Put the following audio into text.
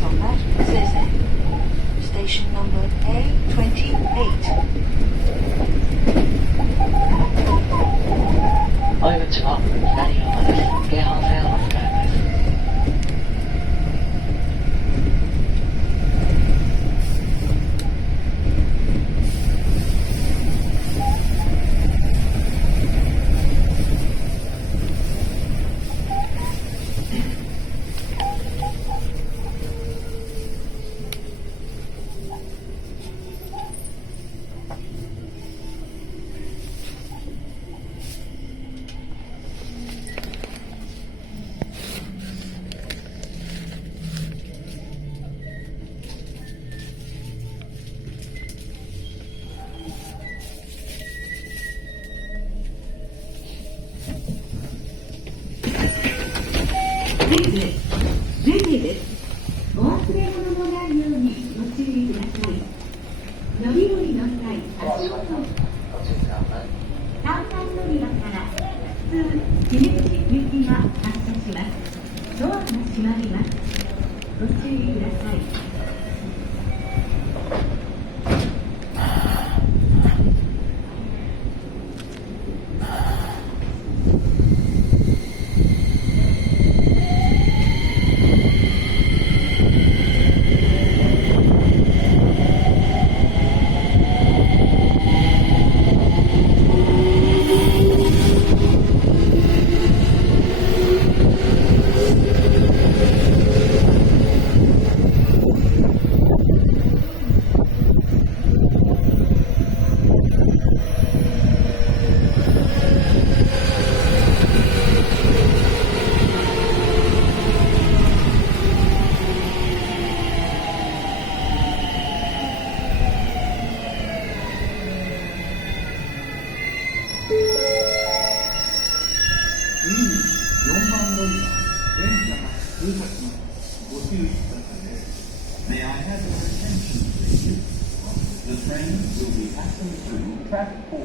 stop at Zeze. Station number A28. お出口は左側です。京阪線をお使いです。ゼゼです。お忘れ物のないようにご注意ください。乗り降りの際、足元3番乗り場から普通姫路行きが発車します。ドアが閉まります。ご注意ください。次に4番乗り場、電車が通過します。ご注意ください。May I have your attention, please? The train will be passing through track 4.